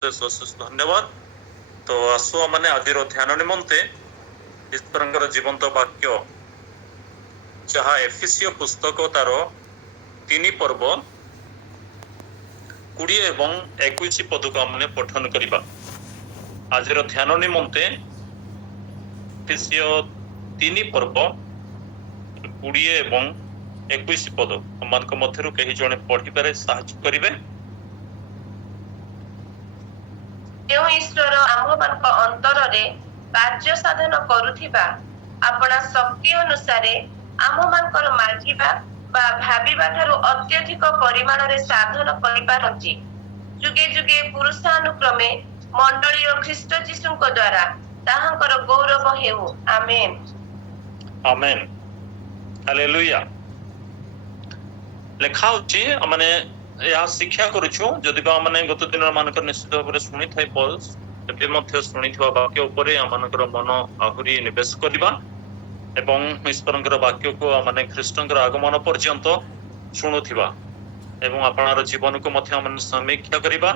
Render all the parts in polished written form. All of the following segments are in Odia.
धन्यवाद। तो आसु मैंने आज ध्यान निमंते ईश्वर जीवंत वाक्य जहाँ एफिसियो पुस्तक तार 3 पर्व 20 एवं 21 पद को आम पठन करवा। आज ध्यान निमंते एफिसियो 3 पर्व 20 एवं 21 पद मान मध्य कहीं जड़े पढ़ी पारे साहाय्य करेंगे। जो ईश्वर आम्भମାନଙ୍କ अंतରରେ କାର୍ଯ୍ୟ ସାଧନ କରୁଥିବା ଆପଣା ଶକ୍ତି ଅନୁସାରେ ଆମ୍ଭମାନଙ୍କର ମାଗିବା ବା ଭାବିବା ଠାରୁ ଅତ୍ୟଧିକ ପରିମାଣରେ ସାଧନ କରିପାରନ୍ତି ଯୁଗେ ଯୁଗେ ପୁରୁଷାନୁକ୍ରମେ ମଣ୍ଡଳୀୟ ଖ୍ରୀଷ୍ଟ ଯୀଶୁଙ୍କ ଦ୍ୱାରା ତାହାଙ୍କର ଗୌରବ ହେଉ। ଆମେନ୍ ଆମେନ୍ ହାଲେଲୁୟା। ଲେଖା ହେଉଛି ମାନେ या शिक्षा करूछु जदि बा माने गत दिन मानकर निश्चित भाव शुणी थाई पल्स एबे मध्य शुणी थिबा वाक्य ऊपर आमानकर मन आहुरी निवेश करबा एवं ईश्वरंकर वाक्य को माने ख्रीष्टंकर आगमन पर्यंत शुणुथिबा एवं आपणार जीवन को मध्य माने समीक्षा करबा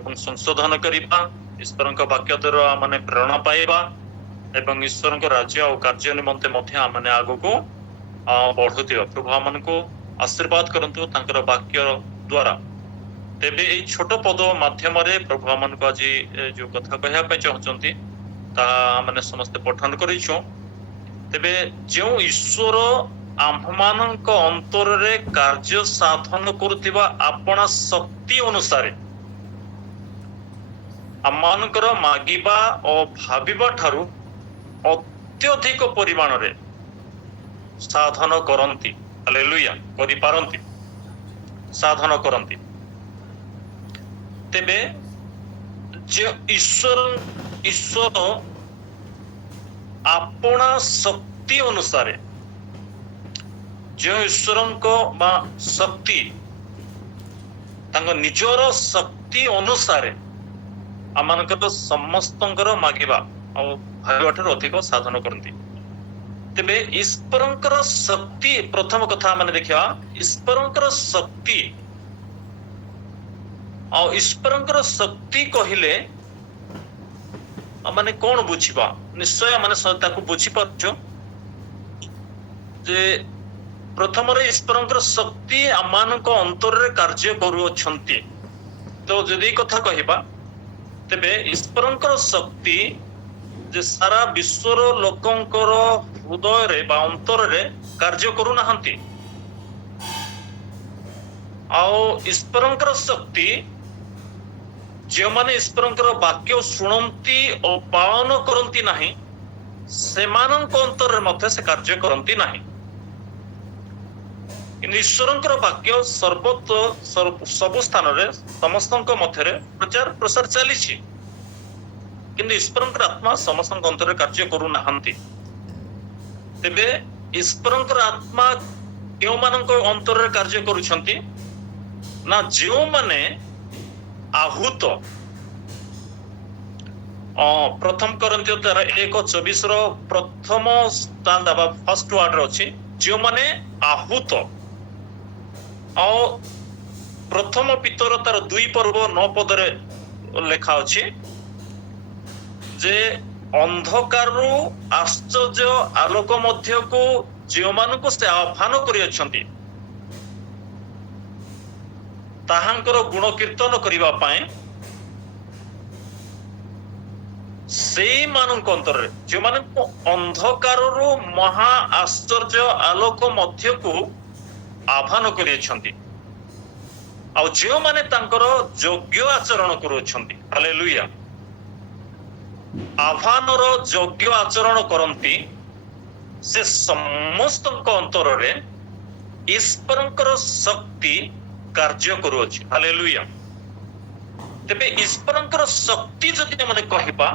एवं संशोधन करबा ईश्वरंकर वाक्य द्वारा माने प्रेरणा पाइबा एवं ईश्वरंकर राज्य और कार्य निमंते मध्य माने आगो को बढ़ुथिबा। प्रभु मन को आशीर्वाद करंतु तांकर वाक्य द्वारा। तेबे এই ছোট পদ মাধ্যমରେ प्रभु मन को आज जो कथा कहया पे चाहचंती ता माने समस्त पठन करिछु। तेबे जो ईश्वर आम्भमानक अंतर रे कार्य साधन करथिबा आपना शक्ति अनुसार आमानकर मागिबा और भाबिबा ठारू अत्यधिक परिमाण रे साधन करंती। हालेलुया करि पारंती साधन करंती। तेबे जे ईश्वर आपना शक्ति अनुसार जो ईश्वरंको बा शक्ति तांको निजर शक्ति अनुसार आमानकर समस्तंकर मागिबा और भाबिबा ठारू अधिक साधन करंती। तेबे ईश्वरंकर शक्ति प्रथम कथा माने देखिया ईश्वरंकर शक्ति और ईश्वरंकर शक्ति कहिले माने कौन बुझिबा निश्चय माने ताकू बुझी पारछो जे प्रथम रे ईश्वरंकर शक्ति आमानक अंतर रे कार्य करू अछंती। तो जदी कथा कहिबा तेबे ईश्वरंकर शक्ति जे सारा विश्वर लोकंकर हृदय रे बा अंतर रे कार्य करू नाहंती आउ ईश्वरंकर शक्ति जे माने ईश्वरंकर वाक्य सुनंती और पालन करंती नाही सेमानंक अंतर रे मध्य से कार्य करंती नाही। ईश्वरंकर वाक्य सर्वत्र सब स्थान रे समस्तंक मध्य रे प्रचार प्रसार चलीछि किंतु ईश्वरंकर आत्मा समस्त अंतर कार्य करू नाहंती। तेबे ईश्वरंकर आत्मा क्यों मानक अंतर कार्य करुछंती ना जो माने आहूत प्रथम करंतियो 1:24 रो प्रथम स्थान दबा फर्स्ट वर्ड रो अछि जो माने आहूत और प्रथम पितर तार 2 पर्व 9 पद रे लेखा अछि जे अंधकार आश्चर्य आलोक मध्य को जो मानक से आह्वान करियछंती ताहांकर गुण कीर्तन करिबा पाए से मानक अंतर रे जो मानक अंधकार महा आश्चर्य आलोक मध्य को आह्वान करियछंती आ जो माने तांकर योग्य आचरण करूछंती। हालेलुया आह्वानर योग्य आचरण करंती से समस्त अंतर रे ईश्वरंकर शक्ति कार्य करूअछि। हालेलुया तेबे ईश्वरंकर शक्ति जदि माने कहिबा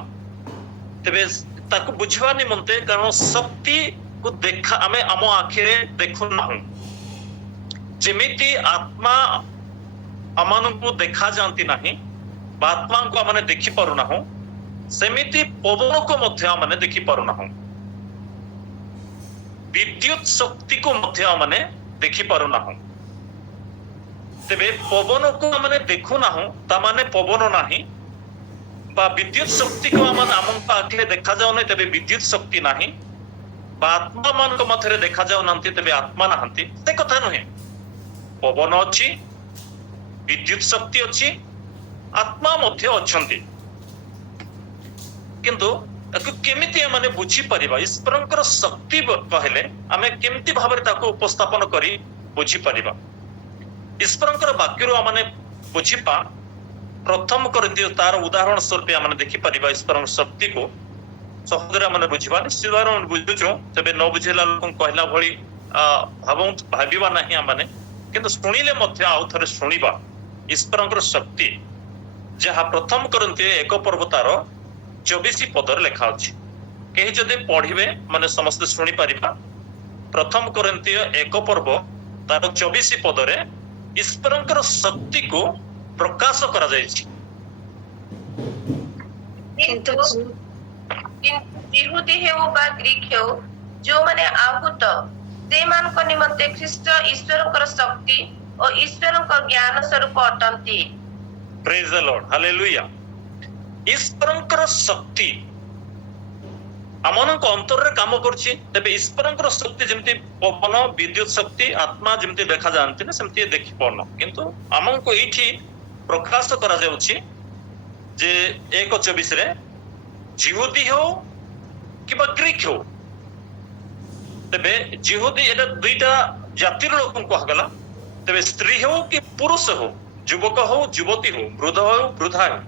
तेबे ताकू बुझवा निमंते कारण शक्ति को देखा आमे आम आखिरे देखु नाहु जेमिति आत्मा आमानकु देखा जानती नाही आत्मा को आमने देखि पारु नाहु सेमिति पवन को मध्य माने देखि पारु नाहु विद्युत शक्ति को मध्य माने देखि पारु नाहु तेबे पवन को आमने देखु ना तामाने पवन नाही बा विद्युत शक्ति को आम आखे देखा जाऊ नहीं तेबे विद्युत शक्ति नाही बा आत्मा मान मध्य देखा जाऊ ना तेबे आत्मा नहांती से कथा नुहे पवन अच्छी विद्युत शक्ति अच्छी आत्मा मध्य अच्छंती किंतु केमिति माने बुझी परिबा ईश्वरंकर शक्ति कहले आमे केमिति भाबरे ताको उपस्थापन करी बुझी परिबा ईश्वरंकर वाक्यरो माने बुझीपा प्रथम करंती तार उदाहरण स्वरूप आमे देखि परिबा ईश्वरंकर शक्ति को सहोदर माने बुझिबा निश्चित भाव बुझुचो तबे न बुझेला लोक कहला भली भाबिबा नाही आमे किंतु सुनिले मध्य आउ थरे सुनिबा ईश्वरंकर शक्ति जहा प्रथम करंती एक पर्व तार 24 पदर लेखा अछि केही जदि पढ़िबे माने समस्त सुनि परिबा प्रथम कोरिन्थीय एक पर्व तार 24 पदरे ईश्वरंकर शक्ति को प्रकाश करा जायछि किंतु यहूदी हेउ बा ग्रीक हेउ जो माने आहूत से मान को निमंते ख्रीष्ट ईश्वरंकर शक्ति और ईश्वरंकर ज्ञान स्वरूप अटंती प्रेज द लॉर्ड हालेलुया ईश्वरंकर शक्ति आमनक अंतर रे काम करछि तबे ईश्वरंकर शक्ति जेमति पवन विद्युत शक्ति आत्मा जेमति देखा जानति ना सेमति देखि पड़न किंतु आमनको एठी प्रकाश करा जाउछि जे 1:24 रे यहूदी हो किबा ग्रीक हो तबे यहूदी एटा दुईटा जातिर लोक को हगला तबे स्त्री हो कि पुरुष हो युवक हो युवती हो वृद्ध हो वृद्धा हो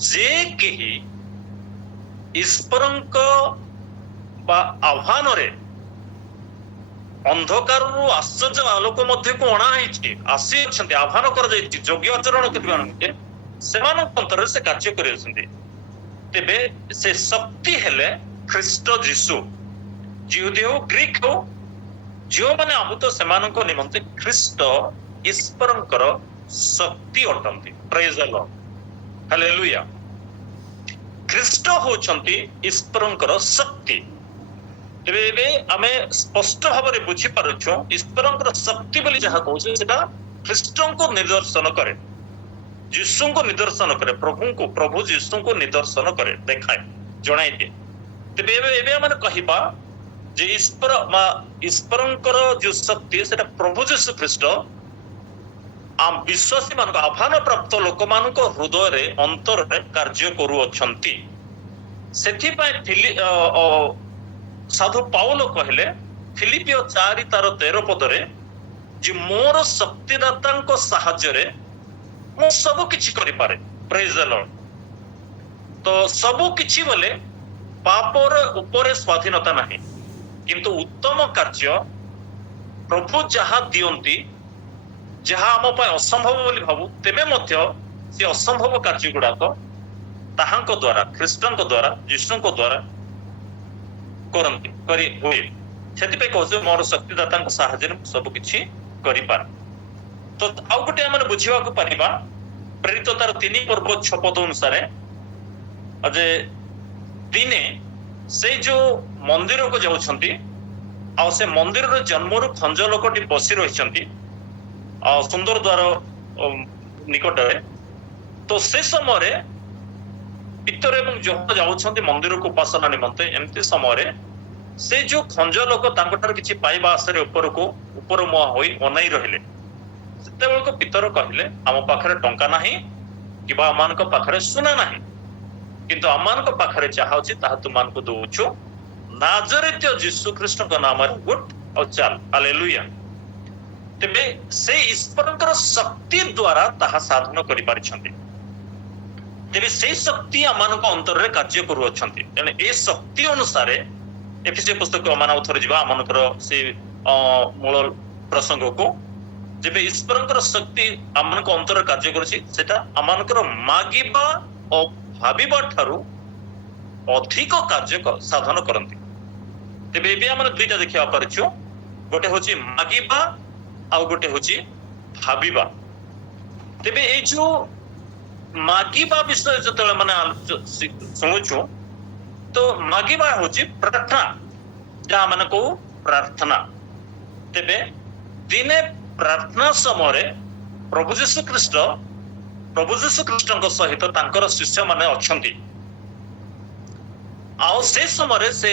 जे केही ईश्वरंक बा आह्वान रे अंधकार आश्चर्य आलोक मध्य को अणा आसी अछंती आह्वान कर जाई योग्य आचरण करबानके सेमानक अंतर से कार्य करि अछंती तेबे से शक्ति हेले ख्रीष्ट यीशु यहूदी हो ग्रीक हो जो माने आहुत सेमानक निमंते ख्रीष्ट ईश्वरंकर शक्ति अटंती प्रेज द लॉर्ड हालेलुया ख्रीष्ट होचंती ईश्वरंकर शक्ति तेबे एबे आमे स्पष्ट भाबरे बुझी पारुछो ईश्वरंकर शक्ति बोली जहा कहउछे सेटा ख्रीष्टन को निदर्शन करे यीशु को निदर्शन करे प्रभु यीशु को निदर्शन करे देखाए जणाई दे तेबे एबे आमे कहिबा जे ईश्वरंकर जो शक्ति सेटा प्रभु यीशु ख्रीष्ट आम विश्वासी मान आह्वान प्राप्त लोक मान हृदय रे अंतर रे कार्य करू अछंती सेथि पय साधु पाउल कहले फिलिपियो 4 तार 13 पदरे जे मोर शक्तिदाता साहाय्य रे मु सब किछि करि पारे प्रेज द लॉर्ड तो सब किछि बोले पापर ऊपर स्वाधीनता नाही किंतु उत्तम कार्य प्रभु जहा दियंती जहा आम पाए असंभव बोली भाबू तेबे मध्य से असंभव कार्य गुड़ाक ताहांको द्वारा ख्रीष्टन द्वारा यीशु द्वारा करंती करी हुए सेति पे कहू मोर शक्तिदाता साहाय्य सब किछि करि पार तो आउ गोटे आम बुझा पारिबा प्रेरित तार 3 पर्व 6 पद अनुसार जे दिने से जो मंदिर को जाउछंती आ से मंदिर रो जन्मरु खंज लोकटी बसी रहिछंती सुंदर द्वार निकट तो से समय पितर एवं जो जाउछंती मंदिर को उपासना निमंते एमती समय से जो खंज लोक तांकटार किछि पाइबा आसरे ऊपर मुआ होई अनाई रहिले सेतेबेल को पितर कहले आम पाखरे टंका नाही किबा अमानक पाखरे सुना नाही किंतु अमानक पाखरे चाहा अछि ताहा तुमान को दोउछु नाजरेत यीशु ख्रीष्ट को नाम रे गुट और चल हालेलुया तेबे से ईश्वरंकर शक्ति द्वारा ताहा साधन करि पारिछंती तेबे से शक्ति अमानक अंतर रे कार्य करू अछंती तेने ए शक्ति अनुसार एफिसी पुस्तक अमान उथर जिबा अमानकर से मूल प्रसंग को जेबे ईश्वरंकर शक्ति अमानक अंतर कार्य करछि सेटा अमानकर मागिबा और भाबिबा ठारू अधिक कार्य साधन करंती तेबे एबे हमन दुईटा देखिया पारिछु गोटे होछि मागिबा आ गोटे होछि भाबिबा तेबे ए जो मागिबा विषय जतले माने सुनुछु तो मागिबा होछि प्रार्थना जा माने को प्रार्थना तेबे दिने प्रार्थना समय प्रभु जीशु ख्रीष्ट सहित तांकर शिष्य माने अछंती आउ से समय से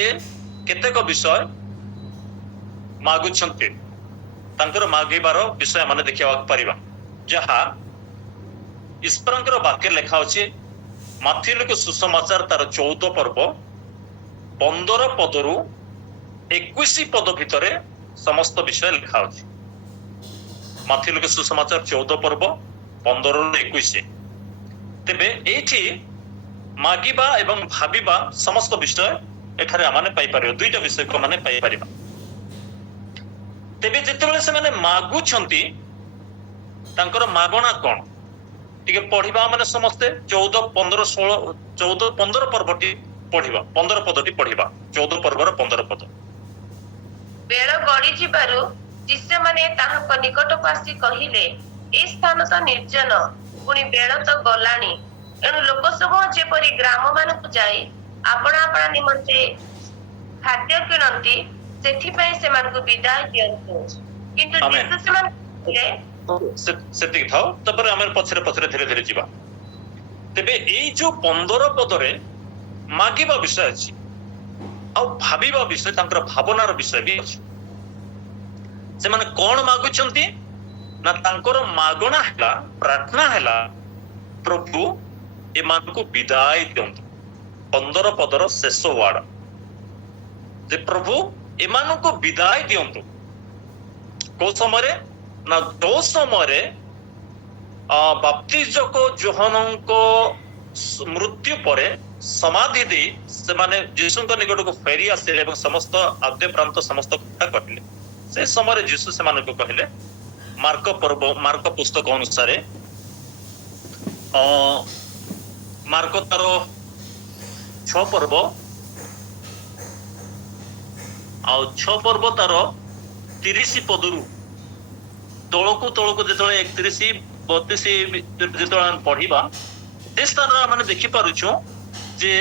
केतेक विषय मागुछंती तांकर मागिबार विषय माने देखिया परिबा जहा ईश्वरंकर वाक्य लिखा अछि माथि लोक सुसमाचार तार 14 पर्व 15 पदरु 21 पद भितरे समस्त विषय लिखा अछि माथि लोक सुसमाचार 14 पर्व 15 रु 21 तेबे एठी मागिबा एवं भाबिबा समस्त विषय एठारे आमाने पाई परियो दुईटा विषय को माने पाई परिबा तेबे जेतेबेले से माने मागु छंती तांकर मागणा कोन टिके पढिबा माने समस्ते 14 15 16 14 15 पर्वटी पढिबा 15 पदटी पढिबा 14 पर्वर 15 पद बेळ गडी जिबारु शिष्य माने ताहाक निकटକୁ आसी कहिले ए स्थान तो निर्जन पुणी बेळ तो गलाणी एणु लोक सब जेपरी ग्राम मानकु जाई आपणा आपणा निमंते खाद्य किणंती सेथिपाई सेमानकु विदाय दियंतु किंतु आमेन। जीसस सेमान सेति थाओ तपर आमे पछरे पछरे धीरे धीरे जिबा तेबे एई जो 15 पदरे मागिबा विषय अछि आ भाबिबा विषय तांकर भावनार विषय भी अछि से माने कोन मागुछंती ना तांकर मागणा हैला प्रार्थना हैला प्रभु एमानकु विदाय दियंतु 15 पदर शेष वार्ड जे प्रभु एमानकु विदाय दियंतु को समय ना दो समय बाप्तिजक जोहनको मृत्यु परे समाधि दे से माने यीशुଙ୍କ निकटକୁ फेरी आसिले ଏବଂ समस्त आद्य प्रांत समस्त कथा कहले से समय यीशु से मानको कहले मार्क पुस्तक अनुसार मार्क तार 6 पर्व आ 6 पर्व तार 30 पदरु तळकु जेतळे 31 32 जेतळे पढिबा से स्थान माने देखि पारुछु जे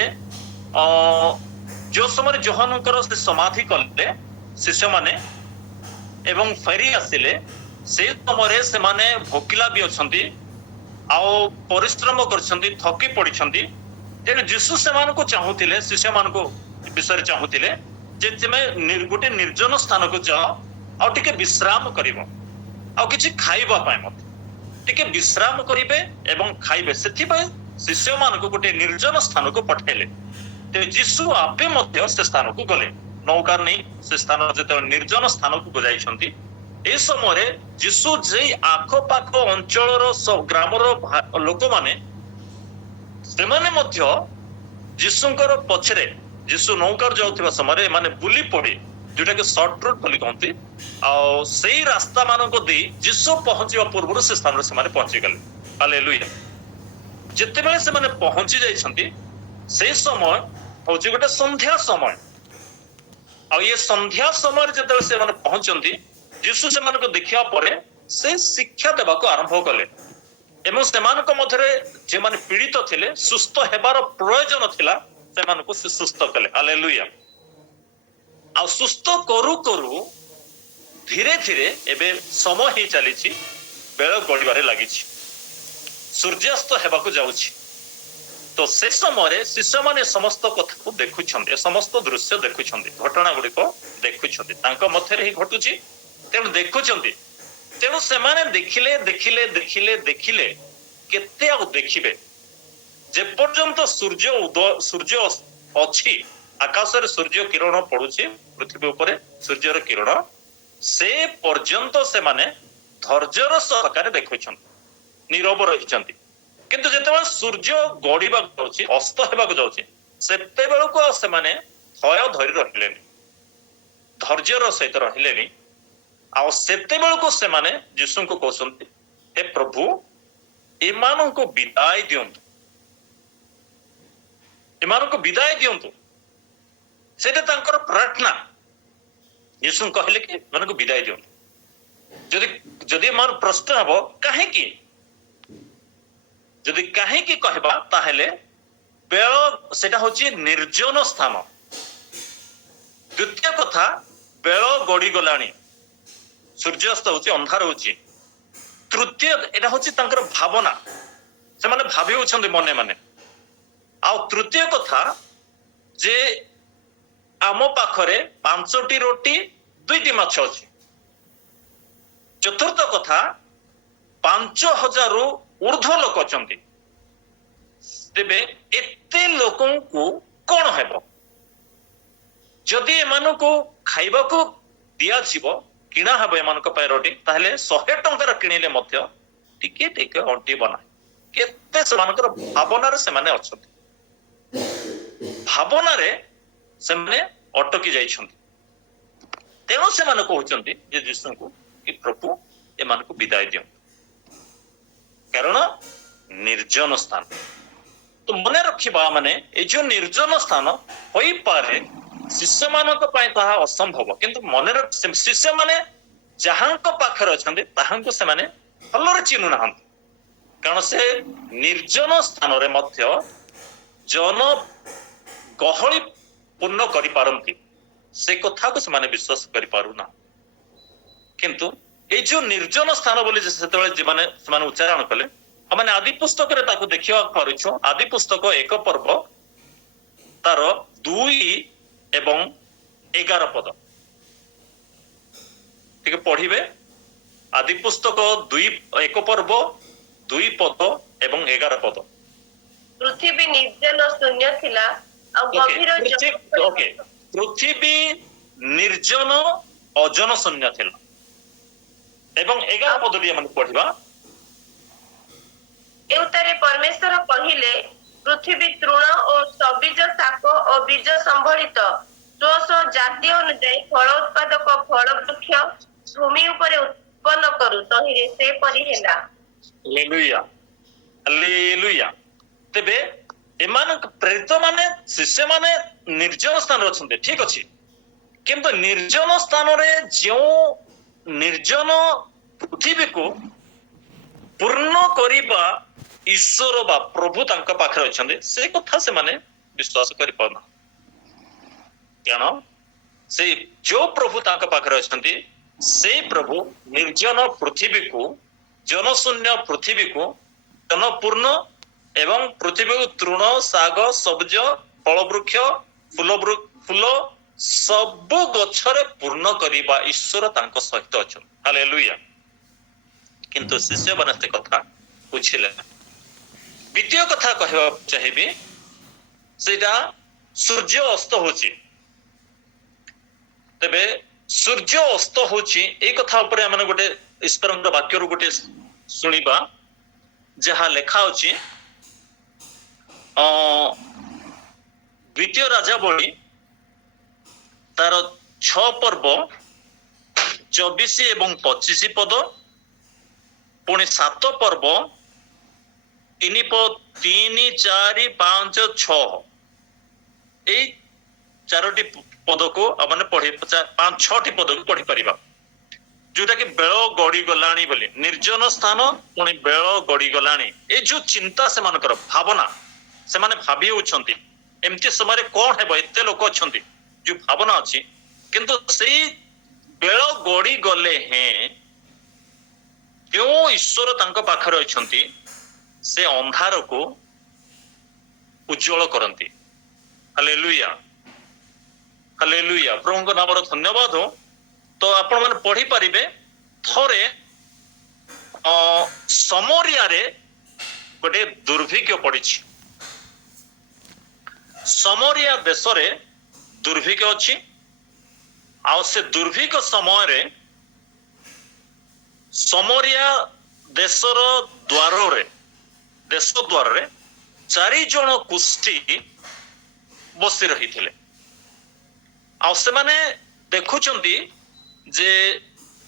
जो समय जोहनकर से समाधि कले शिष्य माने एवं फेरी आसिले से समय से माने भोकिला भी अछंती आउ परिश्रम करछंती थकी पड़िछंती तेन यीशु सेमान को चाहूतिले शिष्य मान को विषय चाहूतिले जे तुमे गोटे निर्जन स्थान को जाओ आ टिके विश्राम करिवो आ किछि खाइबा पाए मत टिके विश्राम करिवे एवं खाइबे सेथि पय शिष्य मान को गोटे निर्जन स्थान को पठाइले ते यीशु आपे मध्य से स्थान को गले नौकार नहीं से स्थान जेते निर्जन स्थान को जाई छंती ए समय यीशु जे आखो पाखो अंचल ग्रामर लोक माने से माने मध्य यीशुंकर पछरे यीशु नौकार जाउथिबा समय माने बुली पड़े जोटा के शॉर्ट रूट बोली कहती आ सेही रास्ता मान को दे यीशु पहुंचवा पूर्व से स्थान से माने पहुंची गले हालेलुया जेते बेले से माने पहुंची जाई छंती से समय होची गोटे संध्या समय आ ये संध्या समय जेते से माने पहुंचंती यीशु से मान को देखिया परे से शिक्षा देबा को आरंभ कले एवं सेमानक मध्यरे जे माने पीड़ित थिले सुस्थ हेबार प्रयोजन थिला सेमानक से सुस्थ कले हालेलुया आ सुस्थ करू करू धीरे धीरे एबे समय ही चलीछि बेळ गडिबारे लागिछि सूर्यास्त हेबाको जाउछि तो से समय शिष्य माने समस्त कथा को देखुछन्ते समस्त दृश्य देखुछन्ते घटना गुडी को देखुछन्ते तांको मध्यरे ही घटुछि तेणु देखुछन्ते तेणु सेमाने देखिले केते आ देखिबे जे पर्यंत सूर्य अछि आकाश रे सूर्य किरण पडुछि पृथ्वी ऊपर सूर्यर किरण से पर्यंत से माने धैर्यर सहकारे देखुछन्ते नीरव रहिछन्ते किंतु जेतेबेले सूर्य गड़ीबा जाउछि अस्त हेबाक जाउछि सेते बेलको से माने थय धरि रहिलेनि धैर्यर सहित रहिलेनि आ सेते बेलको से माने यीशु को कहउछन्ते हे प्रभु एमान को विदाय दियंतु सेटा तांकर प्रार्थना यीशु कहले कि मन को विदाय दियंतु जदि मार प्रश्न हबो काहे कि जदि काहे कि कहबा ताहेले बेळ सेटा होची निर्जन स्थान द्वितीय कथा बेळ गडी गलाणी सूर्यास्त होची अंधार होची ତୃତୀୟ ଏଟା ହଉଛି ତାଙ୍କର ଭାବନା, ସେମାନେ ଭାବି ହଉଛନ୍ତି ମନେ ମନେ। ଆଉ ତୃତୀୟ କଥା ଯେ ଆମ ପାଖରେ 5ଟି ରୋଟି 2ଟି ମାଛ ଅଛି। ଚତୁର୍ଥ କଥା 5000ରୁ ଉର୍ଦ୍ଧ୍ୱ ଲୋକ ଅଛନ୍ତି। ତେବେ ଏତେ ଲୋକଙ୍କୁ କଣ ହେବ? ଯଦି ଏମାନଙ୍କୁ ଖାଇବାକୁ ଦିଆଯିବ, କିଣା ହେବ ଏମାନଙ୍କ ପାଇଁ ରୋଟି, ତାହେଲେ 100 ଟଙ୍କାର କିଣିଲେ ମଧ୍ୟ ଟିକେ ଟିକେ ଅଣ୍ଟିବ ନାହିଁ। କେତେ ସେମାନଙ୍କର ଭାବନାରେ ସେମାନେ ଅଛନ୍ତି, ଭାବନାରେ ସେମାନେ ଅଟକି ଯାଇଛନ୍ତି। ତେଣୁ ସେମାନେ କହୁଛନ୍ତି ଯେ ଯୀଶୁଙ୍କୁ କି ପ୍ରଭୁ ଏମାନଙ୍କୁ ବିଦାୟ ଦିଅନ୍ତୁ, କାରଣ ନିର୍ଜନ ସ୍ଥାନ। ତ ମନେ ରଖିବା ମାନେ ଏ ଯୋଉ ନିର୍ଜନ ସ୍ଥାନ ହୋଇପାରେ ଶିଷ୍ୟମାନଙ୍କ ପାଇଁ ତାହା ଅସମ୍ଭବ, କିନ୍ତୁ ମନେ ରଖ ଶିଷ୍ୟମାନେ ଯାହାଙ୍କ ପାଖରେ ଅଛନ୍ତି ତାହାଙ୍କୁ ସେମାନେ ଭଲରେ ଚିହ୍ନୁ ନାହାନ୍ତି, କାରଣ ସେ ନିର୍ଜନ ସ୍ଥାନରେ ମଧ୍ୟ ଜନ ଗହଳି ପୂର୍ଣ୍ଣ କରିପାରନ୍ତି, ସେ କଥାକୁ ସେମାନେ ବିଶ୍ୱାସ କରିପାରୁନା। କିନ୍ତୁ ଏଇ ଯୋଉ ନିର୍ଜନ ସ୍ଥାନ ବୋଲି ସେତେବେଳେ ସେମାନେ ଉଚ୍ଚାରଣ କଲେ, ଆମେ ଆଦି ପୁସ୍ତକରେ ତାକୁ ଦେଖିବାକୁ ପାରୁଛୁ। ଆଦି ପୁସ୍ତକ 1 ପର୍ବ ତାର 2 ଏବଂ 11 ପଦ ଟିକେ ପଢିବେ। ଆଦି ପୁସ୍ତକ 1 ପର୍ବ 2 ପଦ ଏବଂ 11 ପଦ। ପୃଥିବୀ ନିର୍ଜନ ଶୂନ୍ୟ ଥିଲା ଆଉ ଗଭୀର ପୃଥିବୀ ନିର୍ଜନ ଅଜନ ଶୂନ୍ୟ ଥିଲା। ଏବଂ 11 ପଦଟି ଆମେ ପଢିବା। ଏଉତାରେ ପରମେଶ୍ୱର କହିଲେ, ପୃଥିବୀ ତୃଣ ଓ ସବୁଜ ଶାକ ଓ ବୀଜ ସମ୍ବଳିତ ସ୍ୱ ଜାତୀୟ ଅନୁଯାୟୀ ଫଳ ଉତ୍ପାଦକ ଫଳ ବୃକ୍ଷ ଭୂମି ଉପରେ ଉତ୍ପନ୍ନ କରୁ। ତହିଁରେ ସେପରି ହେଲା। Hallelujah, hallelujah. ତେବେ ଏମାନଙ୍କ ପ୍ରେରିତ ମାନେ ଶିଷ୍ୟମାନେ ନିର୍ଜନ ସ୍ଥାନରେ ଅଛନ୍ତି, ଠିକ ଅଛି, କିନ୍ତୁ ନିର୍ଜନ ସ୍ଥାନରେ ଯେଉଁ ନିର୍ଜନ ପୃଥିବୀକୁ ପୂର୍ଣ୍ଣ କରିବା ଈଶ୍ୱର ବା ପ୍ରଭୁ ତାଙ୍କ ପାଖରେ ଅଛନ୍ତି, ସେ କଥା ସେମାନେ ବିଶ୍ୱାସ କରିପାରୁନାହାନ୍ତି। କାରଣ ସେଇ ଯୋଉ ପ୍ରଭୁ ତାଙ୍କ ପାଖରେ ଅଛନ୍ତି, ସେଇ ପ୍ରଭୁ ନିର୍ଜନ ପୃଥିବୀକୁ, ଜନଶୂନ୍ୟ ପୃଥିବୀକୁ ଜନପୂର୍ଣ୍ଣ ଏବଂ ପୃଥିବୀକୁ ତୃଣ ଶାଗ ସବୁଜ ଫଳ ବୃକ୍ଷ ଫୁଲ ସବୁ ଗଛରେ ପୂର୍ଣ୍ଣ କରିବା ଈଶ୍ୱର ତାଙ୍କ ସହିତ ଅଛନ୍ତି। ହାଲେଲୁୟା। କିନ୍ତୁ ଶିଷ୍ୟମାନେ ସେ କଥା ବୁଝିଲେ ନା। ଦ୍ୱିତୀୟ କଥା କହିବାକୁ ଚାହିଁବି, ସେଇଟା ସୂର୍ଯ୍ୟ ଅସ୍ତ ହଉଛି। ତେବେ ସୂର୍ଯ୍ୟ ଅସ୍ତ ହଉଛି ଏଇ କଥା ଉପରେ ଆମେ ଗୋଟେ ଈଶ୍ୱରଙ୍କ ବାକ୍ୟରୁ ଗୋଟେ ଶୁଣିବା, ଯାହା ଲେଖା ଅଛି ଦ୍ୱିତୀୟ ରାଜାବଳୀ ତାର 6 ପର୍ବ 24 ଏବଂ 25 ପଦ, ପୁଣି 7 ପର୍ବ 3, 4, 5, 6 ଏଇ 4ଟି ପଦକୁ ଆମେ ପଢି 5-6ଟି ପଦକୁ ପଢି ପାରିବା, ଯୋଉଟା କି ବେଳ ଗଡି ଗଲାଣି ବୋଲି। ନିର୍ଜନ ସ୍ଥାନ ପୁଣି ବେଳ ଗଡି ଗଲାଣି, ଏଇ ଯୋଉ ଚିନ୍ତା ସେମାନଙ୍କର ଭାବନା, ସେମାନେ ଭାବି ହଉଛନ୍ତି ଏମିତି ସମୟରେ କଣ ହେବ, ଏତେ ଲୋକ ଅଛନ୍ତି, ଯୋଉ ଭାବନା ଅଛି। କିନ୍ତୁ ସେଇ ବେଳ ଗଡି ଗଲେ ହେଁ ଯେଉଁ ଈଶ୍ୱର ତାଙ୍କ ପାଖରେ ଅଛନ୍ତି, ସେ ଅନ୍ଧାରକୁ ଉଜ୍ଜଳ କରନ୍ତି। Hallelujah, hallelujah. ପ୍ରଭୁଙ୍କ ନାମର ଧନ୍ୟବାଦ। ତ ଆପଣ ମାନେ ପଢିପାରିବେ, ଥରେ ସମରିୟାରେ ଗୋଟେ ଦୁର୍ଭିକ୍ଷ ପଡିଛି। ସମରିୟା ଦେଶରେ ଦୁର୍ଭିକ୍ଷ ଅଛି, ଆଉ ସେ ଦୁର୍ଭିକ୍ଷ ସମୟରେ ସମରିୟା ଦେଶର ଦେଶ ଦ୍ୱାରରେ 4 ଜଣ କୁଷ୍ଠୀ ବସି ରହିଥିଲେ। ଆଉ ସେମାନେ ଦେଖୁଛନ୍ତି ଯେ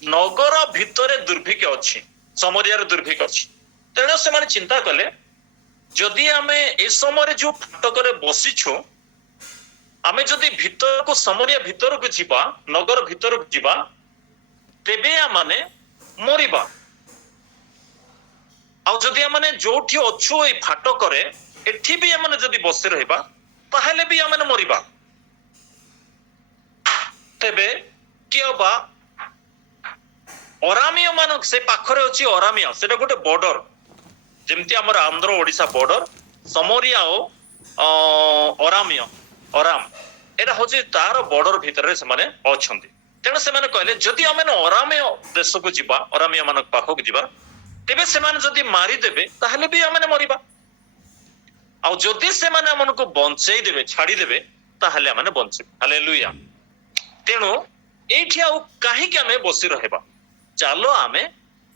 ନଗର ଭିତରେ ଦୁର୍ଭିକ୍ଷ ଅଛି, ସମରିୟାରେ ଦୁର୍ଭିକ୍ଷ ଅଛି। ତେଣୁ ସେମାନେ ଚିନ୍ତା କଲେ, ଯଦି ଆମେ ଏ ସମୟରେ ଯୋଉ ଫାଟକରେ ବସିଛୁ, ଆମେ ଯଦି ଭିତରକୁ ସମରିୟା ଭିତରକୁ ଯିବା, ନଗର ଭିତରକୁ ଯିବା, ତେବେ ଆମେ ମରିବା। ଆଉ ଯଦି ଆମେ ଯୋଉଠି ଅଛୁ ଏଇ ଫାଟକରେ, ଏଠି ବି ଆମେ ଯଦି ବସି ରହିବା, ତାହେଲେ ବି ଆମେ ମରିବା। ତେବେ କି ହବା? ଅରାମୀୟ ମାନଙ୍କ ସେ ପାଖରେ ଅଛି ଅରାମୀୟ, ସେଟା ଗୋଟେ ବର୍ଡର, ଯେମିତି ଆମର ଆନ୍ଧ୍ର ଓଡିଶା ବର୍ଡର ସମୋରିଆ ଓ ଅରାମୀୟ ଅରାମ, ଏଟା ହଉଛି ତାର ବର୍ଡର ଭିତରେ ସେମାନେ ଅଛନ୍ତି। ତେଣୁ ସେମାନେ କହିଲେ ଯଦି ଆମେ ଅରାମୀୟ ଦେଶକୁ ଯିବା, ଅରାମୀୟ ମାନଙ୍କ ପାଖକୁ ଯିବା, ତେବେ ସେମାନେ ଯଦି ମାରିଦେବେ ତାହେଲେ ବି ଆମେ ମରିବା, ଆଉ ଯଦି ସେମାନେ ଆମକୁ ବଞ୍ଚେଇ ଦେବେ ଛାଡିଦେବେ ତାହେଲେ ଆମେ ବଞ୍ଚିବା। ହାଲେଲୁୟା। ତେଣୁ ଏଇଠି ଆଉ କାହିଁକି ଆମେ ବସି ରହିବା, ଚାଲ ଆମେ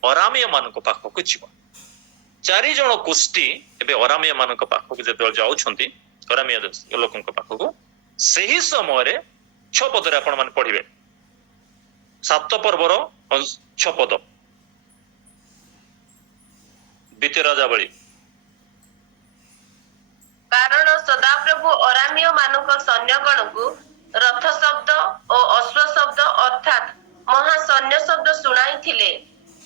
ଅରାମୀୟ ମାନଙ୍କ ପାଖକୁ ଯିବା। 4 ଜଣ କୁଷ୍ଟି ଏବେ ଅରାମୀୟ ମାନଙ୍କ ପାଖକୁ ଯେତେବେଳେ ଯାଉଛନ୍ତି, ଅରାମୀୟ ଲୋକଙ୍କ ପାଖକୁ, ସେହି ସମୟରେ 6 ପଦରେ ଆପଣ ମାନେ ପଢିବେ, 7 ପର୍ବର 6 ପଦ, ଦ୍ୱିତୀୟ ରାଜାବଳୀ। କାରଣ ସଦାପ୍ରଭୁ ଅରାମୀୟ ମାନଙ୍କ ସୈନ୍ୟଗଣକୁ ରଥ ଶବ୍ଦ ଓ ଅଶ୍ଵ ଶବ୍ଦ ଅର୍ଥାତ୍ ମହାସୈନ୍ୟ ଶବ୍ଦ ଶୁଣାଇଥିଲେ।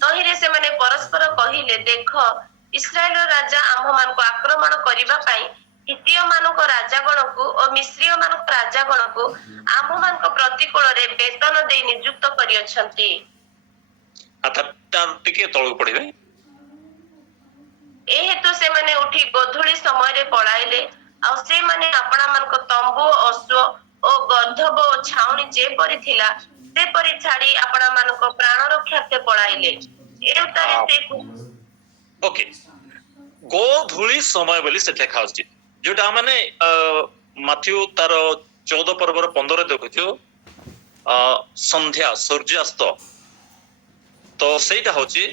ତହିଁରେ ସେମାନେ ପରସ୍ପର କହିଲେ, ଦେଖ, ଇସ୍ରାଏଲ ରାଜା ଆମ୍ଭମାନଙ୍କୁ ଆକ୍ରମଣ କରିବା ପାଇଁ ହିତୀୟ ମାନଙ୍କ ରାଜାଗଣକୁ ଓ ମିଶ୍ରୀୟ ମାନଙ୍କ ରାଜାଗଣକୁ ଆମ୍ଭମାନଙ୍କ ପ୍ରତିକୂଳରେ ବେତନ ଦେଇ ନିଯୁକ୍ତ କରିଅଛନ୍ତି। ଟିକେ ତଳକୁ ପଢିବେ। ଏ ହେତୁ ସେମାନେ ଉଠି ଗୋଧୂଳି ସମୟରେ ପଳାଇଲେ, ଆଉ ସେମାନେ ଆପଣାମାନଙ୍କ ତମ୍ବୁ, ଅଶ୍ଵ ଓ ଗର୍ଦ୍ଧବ ଓ ଛାଉଣି ଯେପରି ଥିଲା ସେପରି ଛାଡି ଆପଣାମାନଙ୍କ ପ୍ରାଣ ରକ୍ଷାର୍ଥେ ପଳାଇଲେ। ଓକେ, ଗୋଧୂଳି ସମୟ ବୋଲି ସେଠି ଲେଖା ଅଛି, ଯୋଉଟା ମାନେ ମାଥ୍ୟୁ ତାର 14 ପର୍ବର 15 ଦେଖୁଛୁ, ସନ୍ଧ୍ୟା ସୂର୍ଯ୍ୟାସ୍ତ, ତ ସେଇଟା ହଉଛି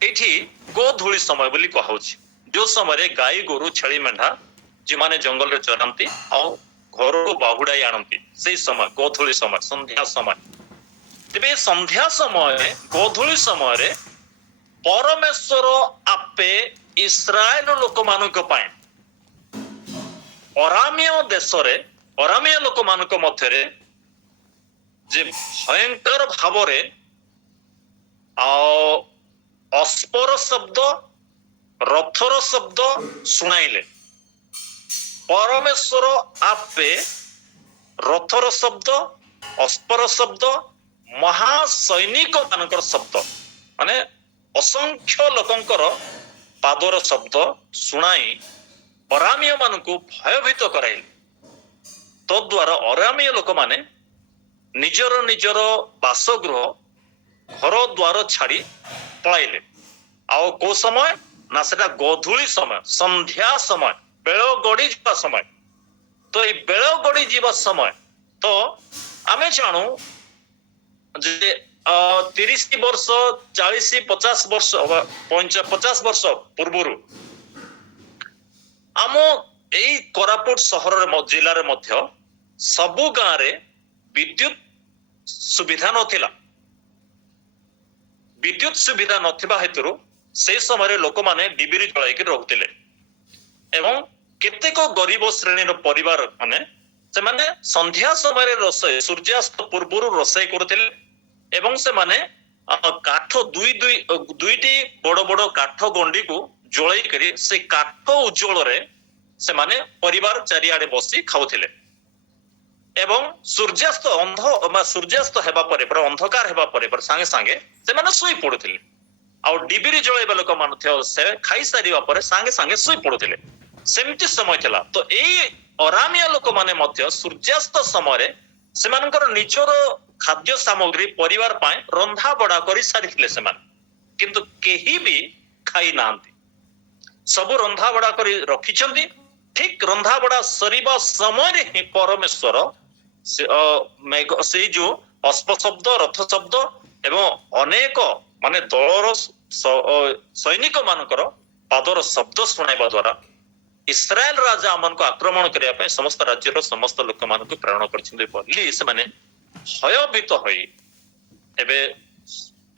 ଏଇଠି ଗୋଧୂଳି ସମୟ ବୋଲି କୁହାଉଛି, ଯୋଉ ସମୟରେ ଗାଈ ଗୋରୁ ଛେଳି ମେଣ୍ଢା ଯେଉଁମାନେ ଜଙ୍ଗଲରେ ଚରାନ୍ତି ଆଉ ଘରକୁ ବାହୁଡାଇ ଆଣନ୍ତି, ସେଇ ସମୟ ଗୋଧୂଳି ସମୟ, ସନ୍ଧ୍ୟା ସମୟ। ତେବେ ସନ୍ଧ୍ୟା ସମୟରେ, ଗୋଧୂଳି ସମୟରେ ପରମେଶ୍ୱର ଆପେ ଇସ୍ରାଏଲ ଲୋକମାନଙ୍କ ପାଇଁ ଅରାମୀୟ ଦେଶରେ, ଅରାମୀୟ ଲୋକମାନଙ୍କ ମଧ୍ୟରେ ଯେ ଭୟଙ୍କର ଭାବରେ ଅସ୍ପର ଶବ୍ଦ, ରଥର ଶବ୍ଦ ଶୁଣାଇଲେ। ପରମେଶ୍ୱର ଆପେ ରଥର ଶବ୍ଦ, ଅସ୍ପର ଶବ୍ଦ, ମହାସୈନିକ ମାନଙ୍କର ଶବ୍ଦ, ମାନେ ଅସଂଖ୍ୟ ଲୋକଙ୍କର ପାଦର ଶବ୍ଦ ଶୁଣାଇ ଅରାମୀୟ ମାନଙ୍କୁ ଭୟଭୀତ କରାଇଲେ। ତଦ୍ୱାରା ଅରାମୀୟ ଲୋକମାନେ ନିଜର ନିଜର ବାସଗୃହ, ଘର ଦ୍ୱାର ଛାଡି ପଳାଇଲେ। ଆଉ କୋଉ ସମୟ ନା, ସେଟା ଗୋଧୂଳି ସମୟ, ସନ୍ଧ୍ୟା ସମୟ, ବେଳ ଗଡି ଯିବା ସମୟ। ତ ଏଇ ବେଳ ଗଡି ଯିବା ସମୟ, ତ ଆମେ ଜାଣୁ ଯେ 30 ବର୍ଷ, 40, 50 ବର୍ଷ, 50 ବର୍ଷ ପୂର୍ବରୁ ଆମ ଏଇ କୋରାପୁଟ ସହରରେ, ଜିଲ୍ଲାରେ ମଧ୍ୟ ସବୁ ଗାଁରେ ବିଦ୍ୟୁତ ସୁବିଧା ନଥିଲା। ବିଦ୍ୟୁତ ସୁବିଧା ନଥିବା ହେତୁରୁ ସେଇ ସମୟରେ ଲୋକମାନେ ଡିବିରି ଜଳାଇକି ରହୁଥିଲେ, ଏବଂ କେତେକ ଗରିବ ଶ୍ରେଣୀର ପରିବାର ମାନେ ସେମାନେ ସନ୍ଧ୍ୟା ସମୟରେ ରୋଷେଇ, ସୂର୍ଯ୍ୟାସ୍ତ ପୂର୍ବରୁ ରୋଷେଇ କରୁଥିଲେ, ଏବଂ ସେମାନେ କାଠ ଦୁଇଟି ବଡ ବଡ କାଠ ଗଣ୍ଡିକୁ ଜଳେଇକରି ସେ କାଠ ଉଜ୍ଜଳରେ ସେମାନେ ପରିବାର ଚାରିଆଡେ ବସି ଖାଉଥିଲେ। ଏବଂ ସୂର୍ଯ୍ୟାସ୍ତ ହେବା ପରେ, ଅନ୍ଧକାର ହେବା ପରେ ସାଙ୍ଗେ ସାଙ୍ଗେ ସେମାନେ ଶୋଇ ପଡୁଥିଲେ, ଆଉ ଡିବିରି ଜଳେଇବା ଲୋକ ମଧ୍ୟ ସେ ଖାଇସାରିବା ପରେ ସାଙ୍ଗେ ସାଙ୍ଗେ ଶୋଇ ପଡୁଥିଲେ। ସେମିତି ସମୟ ଥିଲା। ତ ଏଇ ଅରାମୀୟ ଲୋକମାନେ ମଧ୍ୟ ସୂର୍ଯ୍ୟାସ୍ତ ସମୟରେ ସେମାନଙ୍କର ନିଜର ଖାଦ୍ୟ ସାମଗ୍ରୀ ପରିବାର ପାଇଁ ରନ୍ଧା ବଢା କରି ସାରିଥିଲେ ସେମାନେ, କିନ୍ତୁ କେହି ବି ଖାଇ ନାହାନ୍ତି। ସବୁ ରନ୍ଧା ବଢା କରି ରଖିଛନ୍ତି। ଠିକ ରନ୍ଧା ବଢା ସରିବା ସମୟରେ ହିଁ ପରମେଶ୍ୱର ସେଇ ଯୋଉ ଅସ୍ପ ଶବ୍ଦ, ରଥ ଶବ୍ଦ ଏବଂ ଅନେକ ମାନେ ଦଳର ସୈନିକ ମାନଙ୍କର ପାଦର ଶବ୍ଦ ଶୁଣାଇବା ଦ୍ୱାରା ଇସ୍ରାଏଲ ରାଜା ଆମମାନଙ୍କୁ ଆକ୍ରମଣ କରିବା ପାଇଁ ସମସ୍ତ ରାଜ୍ୟର ସମସ୍ତ ଲୋକମାନଙ୍କୁ ପ୍ରେରଣ କରିଛନ୍ତି ବୋଲି ସେମାନେ ଭୟଭୀତ ହୋଇ ଏବେ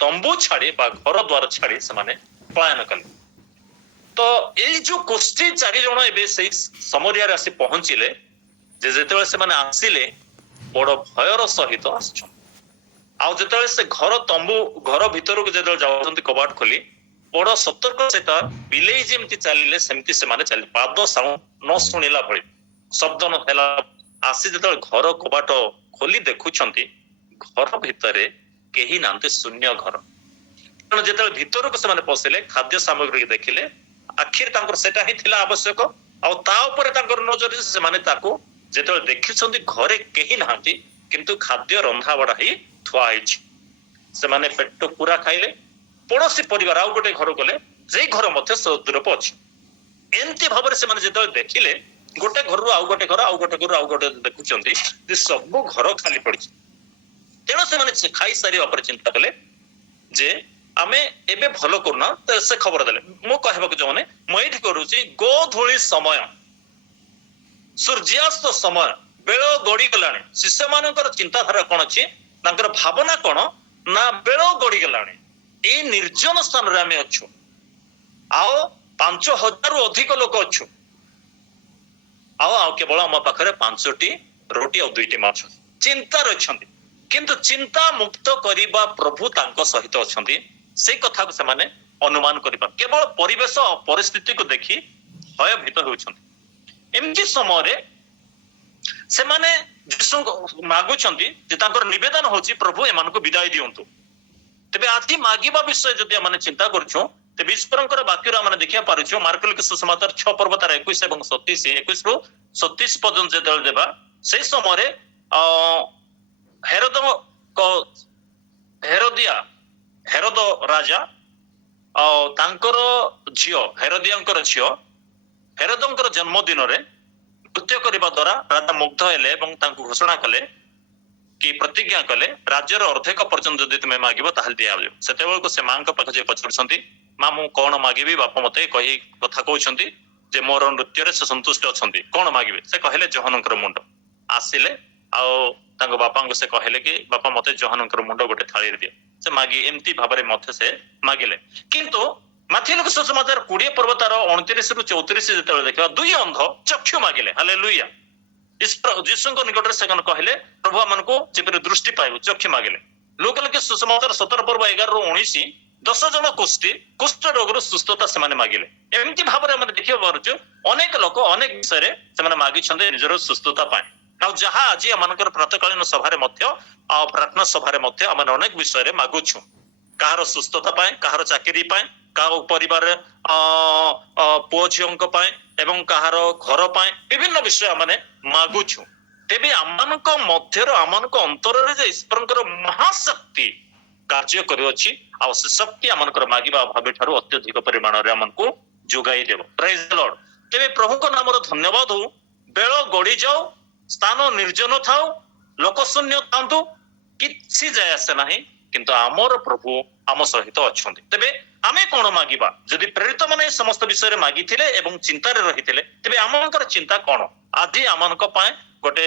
ତମ୍ବୁ ଛାଡି ବା ଘର ଦ୍ୱାର ଛାଡି ସେମାନେ ପଳାୟନ କଲେ। ତ ଏଇ ଯୋଉ ଗୋଷ୍ଠୀ 4 ଜଣ ଏବେ ସେଇ ସମରିଆରେ ଆସି ପହଞ୍ଚିଲେ, ଯେ ଯେତେବେଳେ ସେମାନେ ଆସିଲେ ବଡ ଭୟର ସହିତ ଆସିଛନ୍ତି। ଆଉ ଯେତେବେଳେ ସେ ଘର ଭିତରକୁ ଯେତେବେଳେ ଯାଉଛନ୍ତି କବାଟ ଖୋଲି, ବଡ ସତର୍କ ସହିତ ବିଲେଇ ଯେମିତି ଚାଲିଲେ ସେମିତି ସେମାନେ ଚାଲିଲେ, ପାଦ ନ ଶୁଣିଲା ଭଳି, ଶବ୍ଦ ନ ହେଲା। ଆସି ଯେତେବେଳେ ଘର କବାଟ ଖୋଲି ଦେଖୁଛନ୍ତି, ଘର ଭିତରେ କେହି ନାହାନ୍ତି, ଶୂନ୍ୟ ଘର। ତେଣୁ ଯେତେବେଳେ ଭିତରକୁ ସେମାନେ ପଶିଲେ ଖାଦ୍ୟ ସାମଗ୍ରୀ ଦେଖିଲେ ଆଖିରେ ତାଙ୍କର ସେଟା ହିଁ ଥିଲା ଆବଶ୍ୟକ ଆଉ ତା ଉପରେ ତାଙ୍କର ନଜର ସେମାନେ ତାକୁ ଯେତେବେଳେ ଦେଖିଛନ୍ତି ଘରେ କେହି ନାହାନ୍ତି କିନ୍ତୁ ଖାଦ୍ୟ ରନ୍ଧା ବଢା ହେଇ ଥୁଆ ହେଇଛି ସେମାନେ ପେଟ ପୁରା ଖାଇଲେ ପଡ଼ୋଶୀ ପରିବାର ଆଉ ଗୋଟେ ଘର ଗଲେ ସେଇ ଘର ମଧ୍ୟ ସଦୃପ ଅଛି ଏମିତି ଭାବରେ ସେମାନେ ଯେତେବେଳେ ଦେଖିଲେ ଗୋଟେ ଘରରୁ ଆଉ ଗୋଟେ ଘର ଆଉ ଗୋଟେ ଘରରୁ ଆଉ ଗୋଟେ ଦେଖୁଛନ୍ତି ଯେ ସବୁ ଘର ଖାଲି ପଡିଛି ତେଣୁ ସେମାନେ ଖାଇସାରିବା ପରେ ଚିନ୍ତା କଲେ ଯେ ଆମେ ଏବେ ଭଲ କରୁନା ତ ସେ ଖବର ଦେଲେ ମୁଁ କହିବାକୁ ଚାହୁଁନି ମୁଁ ଏଇଠି କରୁଛି ଗୋଧୂଳି ସମୟ ସୂର୍ଯ୍ୟାସ୍ତ ସମୟ ବେଳ ଗଡିଗଲାଣି ଶିଷ୍ୟମାନଙ୍କର ଚିନ୍ତାଧାରା କଣ ଅଛି ତାଙ୍କର ଭାବନା କଣ ନା ବେଳ ଗଡିଗଲାଣି ଏଇ ନିର୍ଜନ ସ୍ଥାନରେ ଆମେ ଅଛୁ ଆଉ 5,000ରୁ ଅଧିକ ଲୋକ ଅଛୁ ଆଉ କେବଳ ଆମ ପାଖରେ 5ଟି ରୋଟି ଆଉ 2ଟି ମାଛ ଚିନ୍ତାରେ ଅଛନ୍ତି କିନ୍ତୁ ଚିନ୍ତା ମୁକ୍ତ କରିବା ପ୍ରଭୁ ତାଙ୍କ ସହିତ ଅଛନ୍ତି ସେଇ କଥାକୁ ସେମାନେ ଅନୁମାନ କରିବା କେବଳ ପରିବେଶ ପରିସ୍ଥିତିକୁ ଦେଖି ଭୟଭୀତ ହେଉଛନ୍ତି ଏମିତି ସମୟରେ ସେମାନେ ଯୀଶୁଙ୍କୁ ମାଗୁଛନ୍ତି ଯେ ତାଙ୍କର ନିବେଦନ ହଉଛି ପ୍ରଭୁ ଏମାନଙ୍କୁ ବିଦାୟ ଦିଅନ୍ତୁ ତେବେ ଆଜି ମାଗିବା ବିଷୟ ଯଦି ଆମେ ଚିନ୍ତା କରୁଛୁ ତେବେ ଈଶ୍ୱରଙ୍କର ବାକ୍ୟରୁ ଆମେ ଦେଖିବା ପାରୁଛୁ ମାର୍କ ଲିଖିତ ସୁସମାଚାର 6 ପର୍ବ ତାର 21 ଏବଂ 27 21ରୁ 37 ପର୍ଯ୍ୟନ୍ତ ଯେତେବେଳେ ଦେବା ସେଇ ସମୟରେ ହେରୋଦ ରାଜା ଆଉ ତାଙ୍କର ଝିଅ ହେରୋଦିଆଙ୍କର ଝିଅ ହେରୋଦଙ୍କର ଜନ୍ମଦିନରେ ନୃତ୍ୟ କରିବା ଦ୍ୱାରା ରାଜା ମୁଗ୍ଧ ହେଲେ ଏବଂ ତାଙ୍କୁ ଘୋଷଣା କଲେ କି ପ୍ରତିଜ୍ଞା କଲେ ରାଜ୍ୟର ଅର୍ଦ୍ଧେକ ପର୍ଯ୍ୟନ୍ତ ଯଦି ତୁମେ ମାଗିବ ତାହେଲେ ଦିଆଯିବ ସେତେବେଳକୁ ସେ ମାଙ୍କ ପାଖରେ ଯେ ପଚାରୁଛନ୍ତି ମା ମୁଁ କଣ ମାଗିବି ବାପା ମତେ କହି କଥା କହୁଛନ୍ତି ଯେ ମୋର ନୃତ୍ୟରେ ସେ ସନ୍ତୁଷ୍ଟ ଅଛନ୍ତି କଣ ମାଗିବେ ସେ କହିଲେ ଯୋହାନଙ୍କର ମୁଣ୍ଡ ଆସିଲେ ଆଉ ତାଙ୍କ ବାପାଙ୍କୁ ସେ କହିଲେ କି ବାପା ମତେ ଯୋହାନଙ୍କର ମୁଣ୍ଡ ଗୋଟେ ଥାଳିରେ ଦିଅ ସେ ମାଗି ଏମିତି ଭାବରେ ମତେ ସେ ମାଗିଲେ କିନ୍ତୁ ମାଥ୍ୟୁ ଲିଖିତ ସୁସମାଚାର 20 ପର୍ବ ତାର 29ରୁ 34 ଯେତେବେଳେ ଦେଖିବା ଦୁଇ ଅନ୍ଧ ଚକ୍ଷୁ ମାଗିଲେ ହାଲେଲୁୟା ଯୀଶୁଙ୍କ ନିକଟରେ ସେମାନେ କହିଲେ ପ୍ରଭୁ ଆମମାନଙ୍କୁ ଯେପରି ଦୃଷ୍ଟି ପାଇବୁ ଚକ୍ଷୁ ମାଗିଲେ ଲୁକା ଲିଖିତ ସୁସମାଚାର 17 ପର୍ବ 11ରୁ 19 10 ଜଣ କୁଷ୍ଠ ରୋଗରୁ ସୁସ୍ଥତା ସେମାନେ ମାଗିଲେ ଏମିତି ଭାବରେ ଆମେ ଦେଖିବା ପାରୁଛୁ ଅନେକ ଲୋକ ଅନେକ ବିଷୟରେ ସେମାନେ ମାଗିଛନ୍ତି ନିଜର ସୁସ୍ଥତା ପାଇଁ ଆଉ ଯାହା ଆଜି ଆମମାନଙ୍କର ପ୍ରାତଃକାଳୀନ ସଭାରେ ମଧ୍ୟ ଆଉ ପ୍ରାର୍ଥନା ସଭାରେ ମଧ୍ୟ ଆମେ ଅନେକ ବିଷୟରେ ମାଗୁଛୁ କାହାର ସୁସ୍ଥତା ପାଇଁ କାହାର ଚାକିରି ପାଇଁ କାହାର ପରିବାର ପୁଅ ଝିଅଙ୍କ ପାଇଁ ଏବଂ କାହାର ଘର ପାଇଁ ବିଭିନ୍ନ ବିଷୟ ଆମେ ମାଗୁଛୁ ତେବେ ଆମମାନଙ୍କ ମଧ୍ୟରୁ ଆମମାନଙ୍କ ଅନ୍ତରରେ ଯେ ଈଶ୍ୱରଙ୍କର ମହାଶକ୍ତି କାର୍ଯ୍ୟ କରୁଅଛି ଆଉ ସେ ଶକ୍ତି ଆମମାନଙ୍କର ମାଗିବା ଭାବେ ଠାରୁ ଅତ୍ୟଧିକ ପରିମାଣରେ ଆମକୁ ଯୋଗାଇ ଦେବ ପ୍ରେଜ୍ ଦ ଲର୍ଡ ତେବେ ପ୍ରଭୁଙ୍କ ନାମର ଧନ୍ୟବାଦ ହଉ ବେଳ ଗଡି ଯାଉ ସ୍ଥାନ ନିର୍ଜନ ଥାଉ ଲୋକ ଶୂନ୍ୟ ଥାନ୍ତୁ କିଛି ଯାଏ ଆସେ ନାହିଁ କିନ୍ତୁ ଆମର ପ୍ରଭୁ ଆମ ସହିତ ଅଛନ୍ତି ତେବେ ଆମେ କଣ ମାଗିବା ଯଦି ପ୍ରେରିତ ମାନେ ସମସ୍ତ ବିଷୟରେ ମାଗିଥିଲେ ଏବଂ ଚିନ୍ତାରେ ରହିଥିଲେ ତେବେ ଆମମାନଙ୍କର ଚିନ୍ତା କଣ ଆଜି ଆମମାନଙ୍କ ପାଇଁ ଗୋଟେ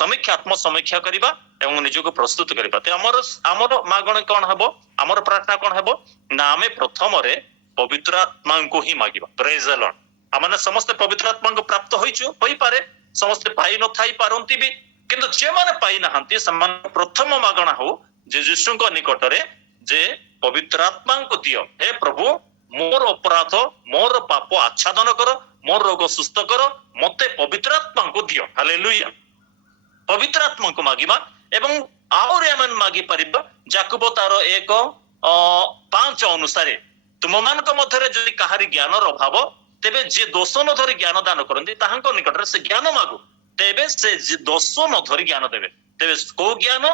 ସମୀକ୍ଷା ଆତ୍ମ ସମୀକ୍ଷା କରିବା ଏବଂ ନିଜକୁ ପ୍ରସ୍ତୁତ କରିବା ତ ଆମର ମାଗଣା କଣ ହେବ ଆମର ପ୍ରାର୍ଥନା କଣ ହେବ ନା ଆମେ ପ୍ରଥମରେ ପବିତ୍ର ଆତ୍ମାଙ୍କୁ ହିଁ ମାଗିବା ପ୍ରେଜ୍ ଦ ଲର୍ଡ ଆମେ ସମସ୍ତେ ପବିତ୍ର ଆତ୍ମାଙ୍କୁ ପ୍ରାପ୍ତ ହୋଇପାରେ ସମସ୍ତେ ପାଇ ନଥାଇ ପାରନ୍ତି ବି କିନ୍ତୁ ଯେମାନେ ପାଇନାହାନ୍ତି ସେମାନେ ପ୍ରଥମ ମାଗଣା ହଉ ଯେ ଯୀଶୁଙ୍କ ନିକଟରେ ଯେ ପବିତ୍ର ଆତ୍ମାଙ୍କୁ ଦିଅ ହେ ପ୍ରଭୁ ମୋର ଅପରାଧ ମୋର ପାପ ଆଚ୍ଛାଦନ କର ମୋର ରୋଗ ସୁସ୍ଥ କର ମତେ ପବିତ୍ର ଆତ୍ମାଙ୍କୁ ଦିଅ ହାଲେଲୁୟା ପବିତ୍ର ଆତ୍ମାଙ୍କୁ ମାଗିବା ଏବଂ ଆହୁରି ଆମେ ମାଗି ପାରିବା ଯାକୁବ ତାର 1:5 ଅନୁସାରେ ତୁମମାନଙ୍କ ମଧ୍ୟରେ ଯଦି କାହାରି ଜ୍ଞାନର ଅଭାବ ତେବେ ଯିଏ ଦୋଷ ନ ଧରି ଜ୍ଞାନ ଦାନ କରନ୍ତି ତାହାଙ୍କ ନିକଟରେ ସେ ଜ୍ଞାନ ମାଗୁ ତେବେ ସେ ଦୋଷ ନ ଧରି ଜ୍ଞାନ ଦେବେ ତେବେ କୋଉ ଜ୍ଞାନ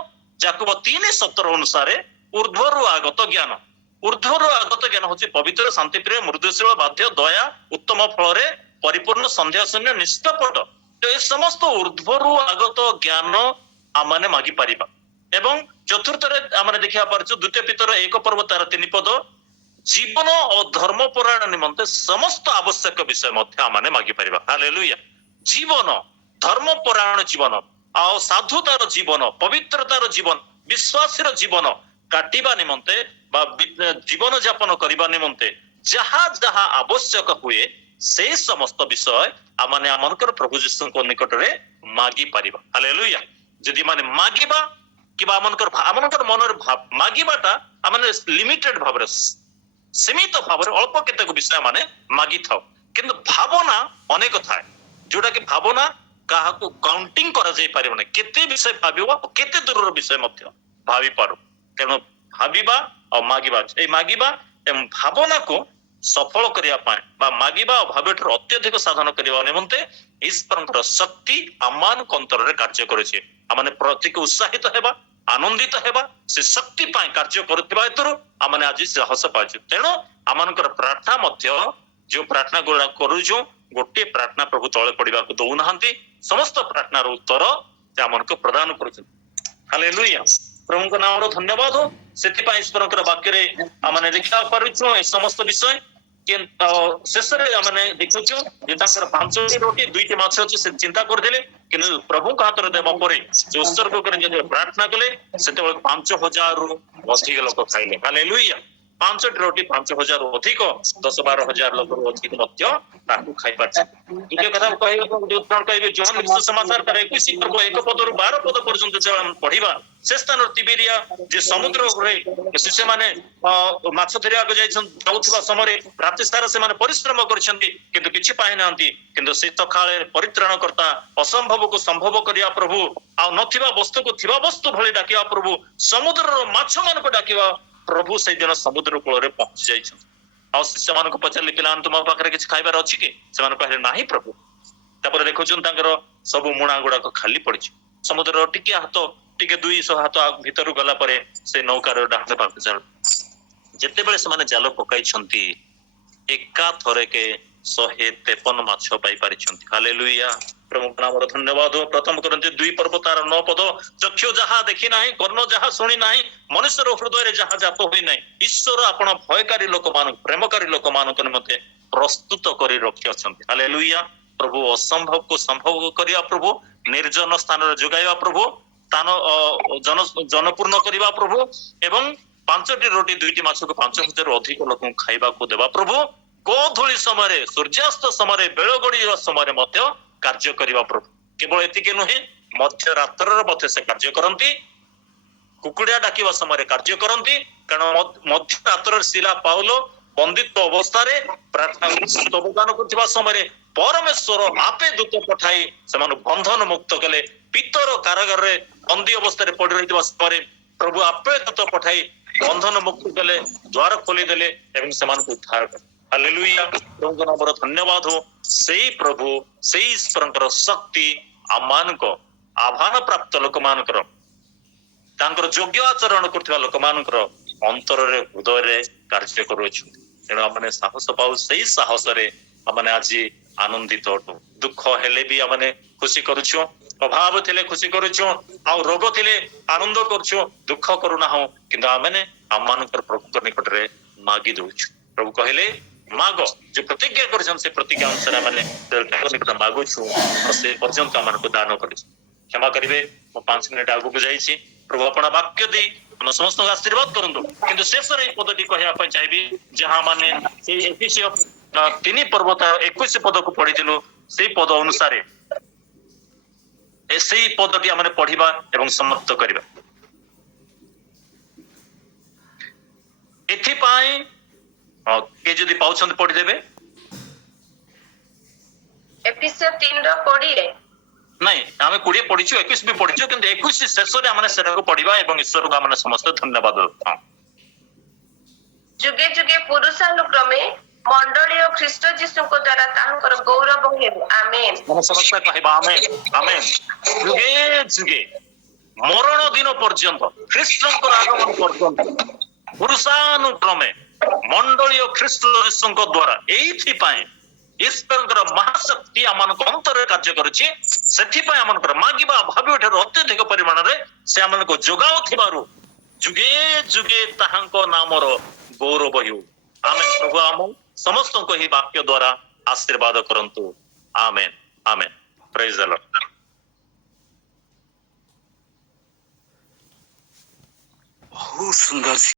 ଯାକୁବ 3:17 ଅନୁସାରେ ଊର୍ଧ୍ୱରୁ ଆଗତ ଜ୍ଞାନ ହଉଛି ପବିତ୍ର ଶାନ୍ତିପ୍ରିୟ ମୃଦୁଶୀଳ ବାଧ୍ୟ ଦୟା ଉତ୍ତମ ଫଳରେ ପରିପୂର୍ଣ୍ଣ ସନ୍ଦେହ ଶୂନ୍ୟ ନିଷ୍କପଟ ତ ଏ ସମସ୍ତ ଊର୍ଧ୍ୱରୁ ଆଗତ ଜ୍ଞାନ ଆମମାନେ ମାଗି ପାରିବା ଏବଂ ଚତୁର୍ଥରେ ଆମେ ଦେଖିବା ପାରୁଛୁ 2 ପିତର 1 ପର୍ବ ତାର 3 ପଦ ଜୀବନ ଓ ଧର୍ମ ପରାୟଣ ନିମନ୍ତେ ସମସ୍ତ ଆବଶ୍ୟକ ବିଷୟ ମଧ୍ୟ ଆମମାନେ ମାଗି ପାରିବା ହାଲେଲୁୟା ଜୀବନ ଧର୍ମ ପରାୟଣ ଜୀବନ ଆଉ ସାଧୁତାର ଜୀବନ ପବିତ୍ରତାର ଜୀବନ ବିଶ୍ୱାସୀର ଜୀବନ କାଟିବା ନିମନ୍ତେ ବା ଜୀବନ ଯାପନ କରିବା ନିମନ୍ତେ ଯାହା ଯାହା ଆବଶ୍ୟକ ହୁଏ ସେଇ ସମସ୍ତ ବିଷୟ ଆମମାନେ ଆମଙ୍କର ପ୍ରଭୁ ଯୀଶୁଙ୍କ ନିକଟରେ ମାଗି ପାରିବା ହାଲେଲୁୟା ଯଦି ମାନେ ମାଗିବା କିବା ଆମଙ୍କର ମନରେ ମାଗିବାଟା ଆମେ ଲିମିଟେଡ ଭାବରେ ସୀମିତ ଭାବରେ ଅଳ୍ପ କେତେକ ବିଷୟ ମାନେ ମାଗିଥାଉ କିନ୍ତୁ ଭାବନା ଅନେକ ଥାଏ ଯୋଉଟା କି ଭାବନା କାହାକୁ କାଉଣ୍ଟିଂ କରାଯାଇ ପାରିବ ନାହିଁ କେତେ ବିଷୟ ଭାବିବ କେତେ ଦୂରର ବିଷୟ ମଧ୍ୟ ଭାବି ପାରୁ ତେଣୁ ଭାବିବା ଆଉ ମାଗିବା ଏଇ ମାଗିବା ଏବଂ ଭାବନାକୁ ସଫଳ କରିବା ପାଇଁ ବା ମାଗିବା ଆଉ ଭାବଠାରୁ ଅତ୍ୟଧିକ ସାଧନ କରିବା ନିମନ୍ତେ ଈଶ୍ୱରଙ୍କର ଶକ୍ତି ଆମମାନଙ୍କ ଅନ୍ତରରେ କାର୍ଯ୍ୟ କରୁଛି। ଆମେ ପ୍ରତିକୁ ଉତ୍ସାହିତ ହେବା, ଆନନ୍ଦିତ ହେବା, ସେ ଶକ୍ତି ପାଇଁ କାର୍ଯ୍ୟ କରୁଥିବା ହେତୁରୁ ଆମେ ଆଜି ସାହସ ପାଇଛୁ। ତେଣୁ ଆମମାନଙ୍କର ପ୍ରାର୍ଥନା ମଧ୍ୟ ଯୋଉ ପ୍ରାର୍ଥନା ଗୁଡା କରୁଛୁ, ଗୋଟିଏ ପ୍ରାର୍ଥନା ପ୍ରଭୁ ତଳେ ପଡିବାକୁ ଦଉନାହାନ୍ତି, ସମସ୍ତ ପ୍ରାର୍ଥନାର ଉତ୍ତର ସେ ଆମମାନଙ୍କୁ ପ୍ରଦାନ କରୁଛନ୍ତି। ହାଲେଲୁୟା, ପ୍ରଭୁଙ୍କ ନାମର ଧନ୍ୟବାଦ ହଉ। ସେଥିପାଇଁ ଈଶ୍ୱରଙ୍କର ବାକ୍ୟରେ ଆମେ ଦେଖିବା ପାରୁଛୁ ଏ ସମସ୍ତ ବିଷୟ। ଶେଷରେ ଆମେ ଦେଖୁଛୁ ଯେ ତାଙ୍କର 5ଟି ରୋଟି 2ଟି ମାଛ ଅଛି, ସେ ଚିନ୍ତା କରିଦେଲେ, କିନ୍ତୁ ପ୍ରଭୁଙ୍କ ହାତରେ ଦେବା ପରେ ସେ ଉତ୍ସର୍ଗ କରି ଯେତେବେଳେ ପ୍ରାର୍ଥନା କଲେ ସେତେବେଳେ 5,000ରୁ ଅଧିକ ଲୋକ ଖାଇଲେ। ହାଲେଲୁୟା, 5ଟି ରୋଟି 5,000ରୁ ଅଧିକ, 10-12,000 ଲୋକରୁ ଅଧିକ ମଧ୍ୟ ତାକୁ ଖାଇପାରିছে। ଦ୍ୱିତୀୟ କଥା କହିବାକୁ ଉଦାହରଣ କହିବେ ଯୋହାନ ସୁସମାଚାର 21 ପଦରୁ 12 ପଦ ପର୍ଯ୍ୟନ୍ତ ଯେତେବେଳେ ଆମେ ପଢିବା, ସେ ସ୍ଥାନ ତିବେରିଆ ଯେ ସମୁଦ୍ରରେ ଶିଷ୍ୟମାନେ ମାଛ ଧରିବାକୁ ଯାଉଥିବା ସମୟରେ ରାତି ସାରା ସେମାନେ ପରିଶ୍ରମ କରିଛନ୍ତି କିନ୍ତୁ କିଛି ପାଇନାହାନ୍ତି। କିନ୍ତୁ ସେ ସକାଳେ ପରିତ୍ରାଣକର୍ତ୍ତା ଅସମ୍ଭବକୁ ସମ୍ଭବ କରିବା ପ୍ରଭୁ, ଆଉ ନଥିବା ବସ୍ତୁକୁ ଥିବା ବସ୍ତୁ ଭଳି ଡାକିବା ପ୍ରଭୁ, ସମୁଦ୍ରର ମାଛ ମାନଙ୍କୁ ଡାକିବା ପ୍ରଭୁ ସେଇଦିନ ସମୁଦ୍ର କୂଳରେ ପହଞ୍ଚି ଯାଇଛନ୍ତି। ଆଉ ଶିଷ୍ୟମାନଙ୍କୁ ପଚାରିଲେ ପିଲାମାନେ ତୁମ ପାଖରେ କିଛି ଖାଇବାର ଅଛି କି? ସେମାନେ କହିଲେ ନାହିଁ ପ୍ରଭୁ। ତାପରେ ଦେଖୁଛନ୍ତି ତାଙ୍କର ସବୁ ମୁଣା ଗୁଡାକ ଖାଲି ପଡିଛି। ସମୁଦ୍ରର ଟିକେ 200 ହାତ ଭିତରୁ ଗଲା ପରେ ସେ ନୌକାର ଡାହାଣ ପାଖକୁ ଚାଲ, ଯେତେବେଳେ ସେମାନେ ଜାଲ ପକାଇଛନ୍ତି ଏକା ଥରକେ 153 ମାଛ ପାଇ ପାରିଛନ୍ତି। ହାଲେଲୁୟା, ପ୍ରଭୁଙ୍କ ନାମର ଧନ୍ୟବାଦ। ପ୍ରଥମ କରନ୍ତି 2 ପର୍ବ ତାର 9 ପଦ, ଚକ୍ଷୁ ଯାହା ଦେଖି ନାହିଁ, କର୍ଣ୍ଣ ଯାହା ଶୁଣି ନାହିଁ, ମନୁଷ୍ୟର ହୃଦୟରେ ଯାହା ଜାତ ହୋଇ ନାହିଁ, ଈଶ୍ୱର ଆପଣ ଭୟକାରୀ ଲୋକମାନଙ୍କୁ, ପ୍ରେମକାରୀ ଲୋକମାନଙ୍କ ନିମନ୍ତେ ପ୍ରସ୍ତୁତ କରି ରଖିଅଛନ୍ତି। ହାଲେଲୁୟା, ପ୍ରଭୁ ଅସମ୍ଭବକୁ ସମ୍ଭବ କରିବା ପ୍ରଭୁ, ନିର୍ଜନ ସ୍ଥାନରେ ଯୋଗାଇବା ପ୍ରଭୁ, ସ୍ଥାନ ଜନପୂର୍ଣ୍ଣ କରିବା ପ୍ରଭୁ, ଏବଂ 5ଟି ରୋଟି 2ଟି ମାଛକୁ 5,000ରୁ ଅଧିକ ଲୋକଙ୍କୁ ଖାଇବାକୁ ଦେବା ପ୍ରଭୁ। ଗୋଧୂଳି ସମୟରେ, ସୂର୍ଯ୍ୟାସ୍ତ ସମୟରେ, ବେଳ ଗଡ଼ିବା ସମୟରେ ମଧ୍ୟ କାର୍ଯ୍ୟ କରିବା ପ୍ରଭୁ। କେବଳ ଏତିକି ନୁହେଁ, ମଧ୍ୟରାତ୍ରରେ ମଧ୍ୟ ସେ କାର୍ଯ୍ୟ କରନ୍ତି, କୁକୁଡ଼ା ଡାକିବା ସମୟରେ କାର୍ଯ୍ୟ କରନ୍ତି। କାରଣ ମଧ୍ୟରାତ୍ରରେ ଶିଲା ପାଉଲ ବନ୍ଦିତ୍ୱ ଅବସ୍ଥାରେ ପ୍ରାର୍ଥନା ଅବଦାନ କରୁଥିବା ସମୟରେ ପରମେଶ୍ୱର ଆପେ ଦୂତ ପଠାଇ ସେମାନଙ୍କୁ ବନ୍ଧନ ମୁକ୍ତ କଲେ। ପିତ୍ତର କାରାଗାରରେ ବନ୍ଦୀ ଅବସ୍ଥାରେ ପଡି ରହିଥିବା ସମୟରେ ପ୍ରଭୁ ଆପେ ଦୂତ ପଠାଇ ବନ୍ଧନ ମୁକ୍ତ କଲେ, ଦ୍ୱାର ଖୋଲିଦେଲେ ଏବଂ ସେମାନଙ୍କୁ ଉଦ୍ଧାର କଲେ। ହାଲେଲୁୟା, ପ୍ରଭୁଙ୍କ ନାମର ଧନ୍ୟବାଦ ହଉ। ସେଇ ପ୍ରଭୁ, ସେଇ ଈଶ୍ୱରଙ୍କର ଶକ୍ତି ଆମମାନଙ୍କ ଆହ୍ୱାନ ପ୍ରାପ୍ତ ଲୋକମାନଙ୍କର, ତାଙ୍କର ଯୋଗ୍ୟ ଆଚରଣ କରୁଥିବା ଲୋକମାନଙ୍କର ଅନ୍ତରରେ, ହୃଦୟରେ କାର୍ଯ୍ୟ କରୁଅଛନ୍ତି। ତେଣୁ ଆମେ ସାହସ ପାଉ, ସେଇ ସାହସରେ ଆମେ ଆଜି ଆନନ୍ଦିତ ଅଟୁ। ଦୁଃଖ ହେଲେ ବି ଆମେ ଖୁସି କରୁଛୁ, ଅଭାବ ଥିଲେ ଖୁସି କରୁଛୁ, ଆଉ ରୋଗ ଥିଲେ ଆନନ୍ଦ କରୁଛୁ, ଦୁଃଖ କରୁନାହୁଁ। କିନ୍ତୁ ଆମେ ଆମମାନଙ୍କର ପ୍ରଭୁଙ୍କ ନିକଟରେ ମାଗି ଦଉଛୁ। ପ୍ରଭୁ କହିଲେ ମାଗ, ଯେ ପ୍ରତିଜ୍ଞା କରିଛନ୍ତି ସେ ପ୍ରତିଜ୍ଞା ଅନୁସାରେ ଆମେ ନିକଟରେ ମାଗୁଛୁ, ଆଉ ସେ ପର୍ଯ୍ୟନ୍ତ ଆମମାନଙ୍କୁ ଦାନ କରିଛୁ। କ୍ଷମା କରିବେ, ମୁଁ 5 ମିନିଟ୍ ଆଗକୁ ଯାଇଛି। ପ୍ରଭୁ ଆପଣ ବାକ୍ୟ ଦେଇ ଆମ ସମସ୍ତଙ୍କୁ ଆଶୀର୍ବାଦ କରନ୍ତୁ। କିନ୍ତୁ ଶେଷରେ ଏଇ ପଦଟି କହିବା ପାଇଁ ଚାହିଁବି, ଯାହା ମାନେ ସେଇ ଏଫେସୀୟ 3 ପର୍ବ 21 ପଦକୁ ପଢିଥିଲୁ, ସେଇ ପଦ ଅନୁସାରେ ସେଇ ପଦଟି ଆମେ ପଢିବା ଏବଂ ସମାପ୍ତ କରିବା। ଏଥିପାଇଁ କିଏ ଯଦି ପାଉଛନ୍ତି ପଢିଦେବେ। ଏଫେସୀୟ 3:20। ନାଇଁ, ଆମେ 20 ପଢିଛୁ, 21 ବି ପଢିଛୁ, କିନ୍ତୁ 21 ଶେଷରେ ଆମେ ସେଟାକୁ ପଢିବା ଏବଂ ଈଶ୍ୱରକୁ ଆମେ ସମସ୍ତେ ଧନ୍ୟବାଦ ଦେଉ। ଯୁଗେ ଯୁଗେ ପୁରୁଷାନୁକ୍ରମେ ମଣ୍ଡଳୀ ଓ ଖ୍ରୀଷ୍ଟ ଯୀଶୁଙ୍କ ଦ୍ୱାରା ତାହାଙ୍କର ଗୌରବ ହେଉ। ଆମେନ୍। ଆମେ ସମସ୍ତେ କହିବା ଆମେନ୍, ଆମେନ୍। ଯୁଗେ ଯୁଗେ ମରଣ ଦିନ ପର୍ଯ୍ୟନ୍ତ, ଖ୍ରୀଷ୍ଟଙ୍କର ଆଗମନ ପର୍ଯ୍ୟନ୍ତ ପୁରୁଷାନୁକ୍ରମେ ମଣ୍ଡଳୀ ଓ ଖ୍ରୀଷ୍ଟ ଯୀଶୁଙ୍କ ଦ୍ୱାରା, ଏଇଥିପାଇଁ ଈଶ୍ୱରଙ୍କର ମହାଶକ୍ତି ଆମମାନଙ୍କ ଅନ୍ତରରେ କାର୍ଯ୍ୟ କରୁଛି। ସେଥିପାଇଁ ଆମଙ୍କର ମାଗିବା ଭାବିବା ଠାରୁ ଅତ୍ୟଧିକ ପରିମାଣରେ ସେ ଆମମାନଙ୍କୁ ଯୋଗାଉଥିବାରୁ ଯୁଗେ ଯୁଗେ ତାହାଙ୍କ ନାମର ଗୌରବ ହେଉ। ଆମେନ୍। ପ୍ରଭୁ ଆମ ସମସ୍ତଙ୍କୁ ଏହି ବାକ୍ୟ ଦ୍ୱାରା ଆଶୀର୍ବାଦ କରନ୍ତୁ। ଆମେନ୍, ଆମେନ୍। ପ୍ରେଜ୍ ଦ ଲର୍ଡ। ବହୁତ ସୁନ୍ଦର।